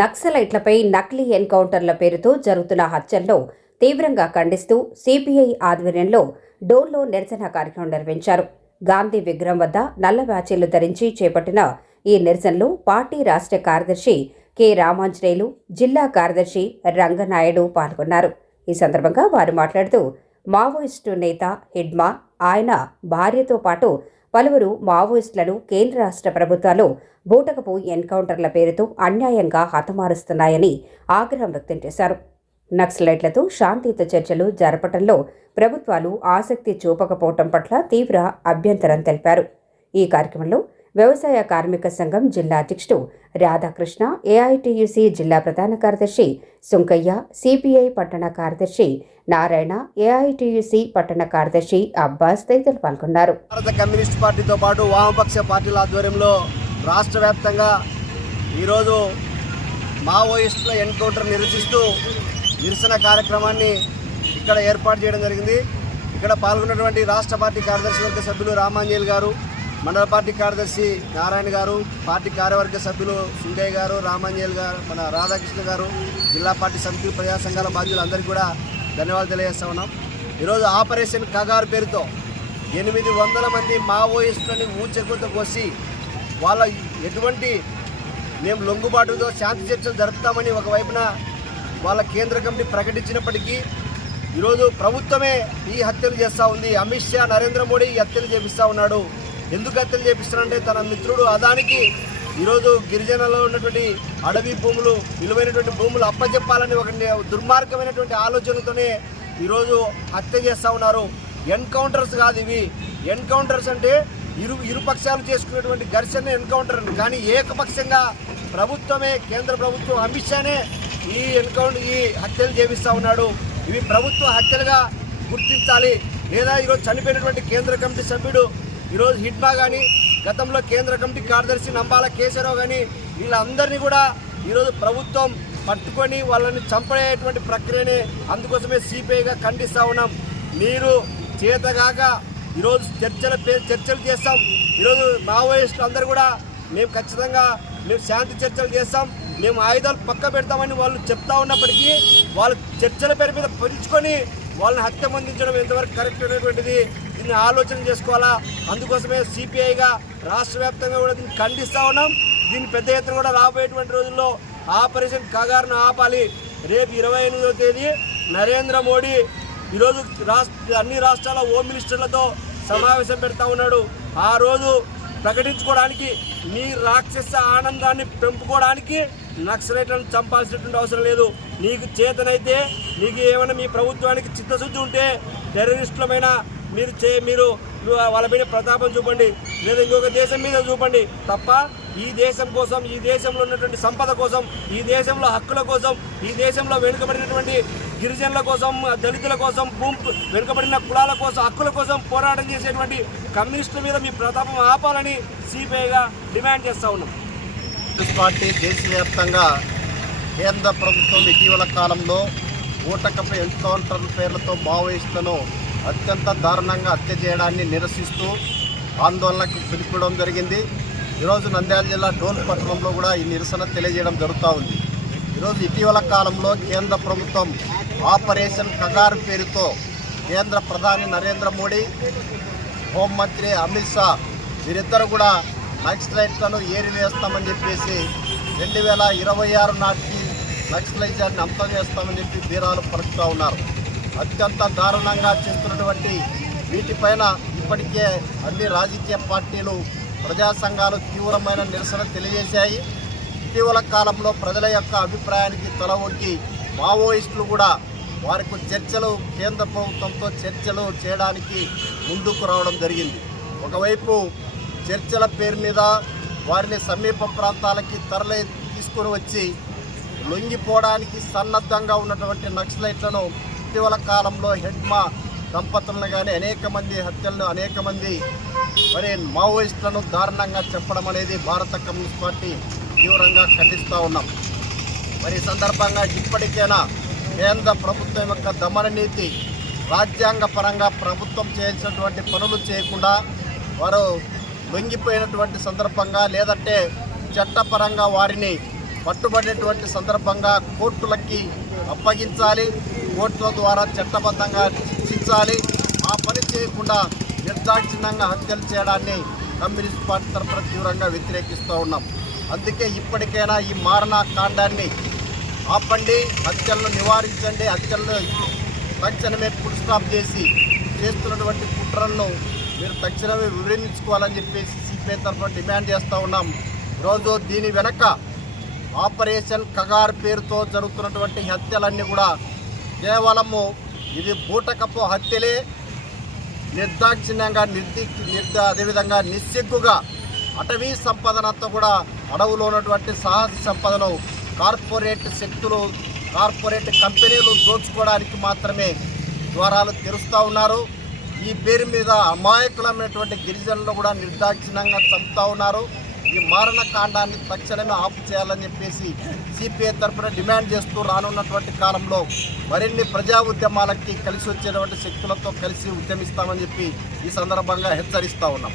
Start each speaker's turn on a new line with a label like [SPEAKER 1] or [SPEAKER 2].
[SPEAKER 1] నక్సలైట్లపై నకిలీ ఎన్కౌంటర్ల పేరుతో జరుగుతున్న హత్యల్లో తీవ్రంగా ఖండిస్తూ సిపిఐ ఆధ్వర్యంలో డోన్లో నిరసన కార్యక్రమం నిర్వహించారు. గాంధీ విగ్రహం వద్ద నల్ల బ్యాచీలు ధరించి చేపట్టిన ఈ నిరసనలో పార్టీ రాష్ట్ర కార్యదర్శి కె. రామాంజనేయులు జిల్లా కార్యదర్శి రంగనాయుడు పాల్గొన్నారు. ఈ సందర్భంగా వారు మాట్లాడుతూ మావోయిస్టు నేత హిడ్మా ఆయన భార్యతో పాటు పలువురు మావోయిస్టులను కేంద్ర రాష్ట్ర ప్రభుత్వాలు బూటకపు ఎన్కౌంటర్ల పేరుతో అన్యాయంగా హతమారుస్తున్నాయని ఆగ్రహం వ్యక్తం చేశారు. నక్సలైట్లతో శాంతియుత చర్చలు జరపటంలో ప్రభుత్వాలు ఆసక్తి చూపకపోవటం పట్ల తీవ్ర అభ్యంతరం తెలిపారు. ఈ కార్యక్రమంలో వ్యవసాయ కార్మిక సంఘం జిల్లా అధ్యక్షుడు రాధాకృష్ణ ఏఐటియుసి జిల్లా ప్రధాన కార్యదర్శి సుంకయ్య సిపిఐ పట్టణ కార్యదర్శి నారాయణ ఏఐటియుసి పట్టణ కార్యదర్శి అబ్బాస్ తదితరులు పాల్గొన్నారు.
[SPEAKER 2] భారత కమ్యూనిస్ట్ పార్టీతో పాటు వామపక్ష పార్టీల ఆధ్వర్యంలో రాష్ట్ర వ్యాప్తంగా ఈరోజు మావోయిస్టుల ఎన్కౌంటర్ నిరసిస్తూ నిరసన కార్యక్రమాన్ని ఇక్కడ ఏర్పాటు చేయడం జరిగింది. ఇక్కడ పాల్గొన్నటువంటి రాష్ట్ర పార్టీ కార్యదర్శి వర్గ సభ్యులు రామాంజేయులు గారు మండల పార్టీ కార్యదర్శి నారాయణ గారు పార్టీ కార్యవర్గ సభ్యులు సుంగయ్య గారు రామాంజేయులు గారు మన రాధాకృష్ణ గారు జిల్లా పార్టీ సమితి ప్రజా సంఘాల బాధ్యులందరికీ కూడా ధన్యవాదాలు తెలియజేస్తా ఉన్నాం. ఈరోజు ఆపరేషన్ కగారు పేరుతో ఎనిమిది వందల మంది మావోయిస్టులని ఊచకొత కోసి వాళ్ళ ఎటువంటి మేము లొంగుబాటుతో శాంతి చర్చలు జరుపుతామని ఒకవైపున వాళ్ళ కేంద్ర కమిటీ ప్రకటించినప్పటికీ ఈరోజు ప్రభుత్వమే ఈ హత్యలు చేస్తూ ఉంది. అమిత్ షా నరేంద్ర మోడీ ఈ హత్యలు చేపిస్తూ ఉన్నాడు. ఎందుకు హత్యలు చేపిస్తున్నాడంటే తన మిత్రుడు అదానికి ఈరోజు గిరిజనలో ఉన్నటువంటి అడవి భూములు విలువైనటువంటి భూములు అప్పచెప్పాలని ఒక దుర్మార్గమైనటువంటి ఆలోచనతోనే ఈరోజు హత్య చేస్తూ ఉన్నారు. ఎన్కౌంటర్స్ కాదు ఇవి. ఎన్కౌంటర్స్ అంటే ఇరు ఇరుపక్షాలు చేసుకునేటువంటి ఘర్షణ ఎన్కౌంటర్ కానీ ఏకపక్షంగా ప్రభుత్వమే కేంద్ర ప్రభుత్వం అమిత్ షానే ఈ ఎన్కౌంటర్ ఈ హత్యలు చేపిస్తూ ఉన్నాడు. ఇవి ప్రభుత్వ హత్యలుగా గుర్తించాలి. లేదా ఈరోజు చనిపోయినటువంటి కేంద్ర కమిటీ సభ్యుడు ఈరోజు హిడ్మా కానీ గతంలో కేంద్ర కమిటీ కార్యదర్శి నంబాల కేశవరావు కానీ వీళ్ళందరినీ కూడా ఈరోజు ప్రభుత్వం పట్టుకొని వాళ్ళని చంపేటువంటి ప్రక్రియని అందుకోసమే సిపిఐగా ఖండిస్తూ ఉన్నాం. మీరు చేతగాక ఈరోజు చర్చల చర్చలు చేస్తాం. ఈరోజు మావోయిస్టులు అందరూ కూడా మేము ఖచ్చితంగా మేము శాంతి చర్చలు చేస్తాం. మేము ఆయుధాలు పక్క పెడతామని వాళ్ళు చెప్తా ఉన్నప్పటికీ వాళ్ళు చర్చల పేరు మీద పెంచుకొని వాళ్ళని హత్య పొందించడం ఎంతవరకు కరెక్ట్ అనేటువంటిది దీన్ని ఆలోచన చేసుకోవాలా? అందుకోసమే సిపిఐగా రాష్ట్ర వ్యాప్తంగా కూడా దీన్ని ఖండిస్తూ ఉన్నాం. దీన్ని పెద్ద ఎత్తున కూడా రాబోయేటువంటి రోజుల్లో ఆపరేషన్ కగారును ఆపాలి. రేపు ఇరవై ఎనిమిదవ తేదీ నరేంద్ర మోడీ ఈరోజు రాష్ట్ర అన్ని రాష్ట్రాల హోమ్ మినిస్టర్లతో సమావేశం పెడతా ఉన్నాడు. ఆ రోజు ప్రకటించుకోవడానికి మీ రాక్షస ఆనందాన్ని పెంపుకోవడానికి నక్సలైట్లను చంపాల్సినటువంటి అవసరం లేదు. నీకు చేతనైతే నీకు ఏమైనా మీ ప్రభుత్వానికి చిత్తశుద్ధి ఉంటే టెర్రరిస్టులమైన మీరు చే మీరు వాళ్ళ మీద ప్రతాపం చూపండి. లేదా ఇంకొక దేశం మీద చూపండి. తప్ప ఈ దేశం కోసం ఈ దేశంలో ఉన్నటువంటి సంపద కోసం ఈ దేశంలో హక్కుల కోసం ఈ దేశంలో వెనుకబడినటువంటి గిరిజనుల కోసం దళితుల కోసం భూమి వెనుకబడిన కులాల కోసం హక్కుల కోసం పోరాటం చేసేటువంటి కమ్యూనిస్టుల మీద మీ ప్రతాపం ఆపాలని సిపిఐగా డిమాండ్ చేస్తూ ఉన్నాం.
[SPEAKER 3] కాంగ్రెస్ పార్టీ దేశవ్యాప్తంగా కేంద్ర ప్రభుత్వం ఇటీవల కాలంలో ఊటకపు ఎన్కౌంటర్ పేర్లతో మావోయిస్టులను అత్యంత దారుణంగా హత్య చేయడాన్ని నిరసిస్తూ ఆందోళనకు పిలుపుడం జరిగింది. ఈరోజు నంద్యాల జిల్లా డోన్ పట్టణంలో కూడా ఈ నిరసన తెలియజేయడం జరుగుతూ ఉంది. ఈరోజు ఇటీవల కాలంలో కేంద్ర ప్రభుత్వం ఆపరేషన్ కగారు పేరుతో కేంద్ర ప్రధాని నరేంద్ర మోడీ హోంమంత్రి అమిత్ షా వీరిద్దరు కూడా నక్సలైట్లను ఏరివేస్తామని చెప్పేసి రెండు వేల ఇరవై ఆరు నాటికి నక్సలైజాన్ని అంతం చేస్తామని చెప్పి బీరాలు పలుకుతూ ఉన్నారు. అత్యంత దారుణంగా చేస్తున్నటువంటి వీటిపైన ఇప్పటికే అన్ని రాజకీయ పార్టీలు ప్రజా సంఘాలు తీవ్రమైన నిరసన తెలియజేశాయి. ఇటీవల కాలంలో ప్రజల యొక్క అభిప్రాయానికి తల వంకి మావోయిస్టులు కూడా వారికి చర్చలు కేంద్ర ప్రభుత్వంతో చర్చలు చేయడానికి ముందుకు రావడం జరిగింది. ఒకవైపు చర్చల పేరు మీద వారిని సమీప ప్రాంతాలకి తరలి తీసుకొని వచ్చి లొంగిపోవడానికి సన్నద్ధంగా ఉన్నటువంటి నక్సలైట్లను ఇటీవల కాలంలో హెడ్మా దంపతులను కానీ అనేక మంది హత్యలను అనేక మంది మరి మావోయిస్టులను దారుణంగా చెప్పడం అనేది భారత కమ్యూనిస్ట్ పార్టీ తీవ్రంగా ఖండిస్తూ ఉన్నాం. మరి ఈ సందర్భంగా ఇప్పటికైనా కేంద్ర ప్రభుత్వం యొక్క దమన నీతి రాజ్యాంగ పరంగా ప్రభుత్వం చేయాల్సినటువంటి పనులు చేయకుండా వారు లొంగిపోయినటువంటి సందర్భంగా లేదంటే చట్టపరంగా వారిని పట్టుబడినటువంటి సందర్భంగా కోర్టులకి అప్పగించాలి కోర్టుల ద్వారా చట్టబద్ధంగా శిక్షించాలి. ఆ పని చేయకుండా నిర్దాక్షిణ్యంగా హత్యలు చేయడాన్ని కమ్యూనిస్ట్ పార్టీ తరఫున తీవ్రంగా వ్యతిరేకిస్తూ ఉన్నాం. అందుకే ఇప్పటికైనా ఈ మారణ కాండాన్ని ఆపండి హత్యలను నివారించండి హత్యలను తక్షణమే ఫుల్ స్టాప్ చేసి చేస్తున్నటువంటి కుట్రలను మీరు తక్షణమే వివరించుకోవాలని చెప్పేసి సిపిఐ తరఫున డిమాండ్ చేస్తూ ఉన్నాం. ఈరోజు దీని వెనక ఆపరేషన్ కగార్ పేరుతో జరుగుతున్నటువంటి హత్యలన్నీ కూడా కేవలము ఇది బూటకపు హత్యలే. నిర్దాక్షిణ్యంగా నిర్ది నిర్ద అదేవిధంగా నిస్సిగ్గుగా అటవీ సంపదనంతా కూడా అడవులో ఉన్నటువంటి సాహస సంపదను కార్పొరేట్ శక్తులు కార్పొరేట్ కంపెనీలు దోచుకోవడానికి మాత్రమే ద్వారాలు తెరుస్తూ ఉన్నారు. ఈ పేరు మీద అమాయకులమైనటువంటి గిరిజనులు కూడా నిర్దాక్షిణ్యంగా చంపుతా ఉన్నారు. ఈ మారణ కాండాన్ని తక్షణమే ఆపు చేయాలని చెప్పేసి సిపిఐ తరఫున డిమాండ్ చేస్తూ రానున్నటువంటి కాలంలో మరిన్ని ప్రజా ఉద్యమాలకి కలిసి వచ్చేటువంటి శక్తులతో కలిసి ఉద్యమిస్తామని చెప్పి ఈ సందర్భంగా హెచ్చరిస్తా ఉన్నాం.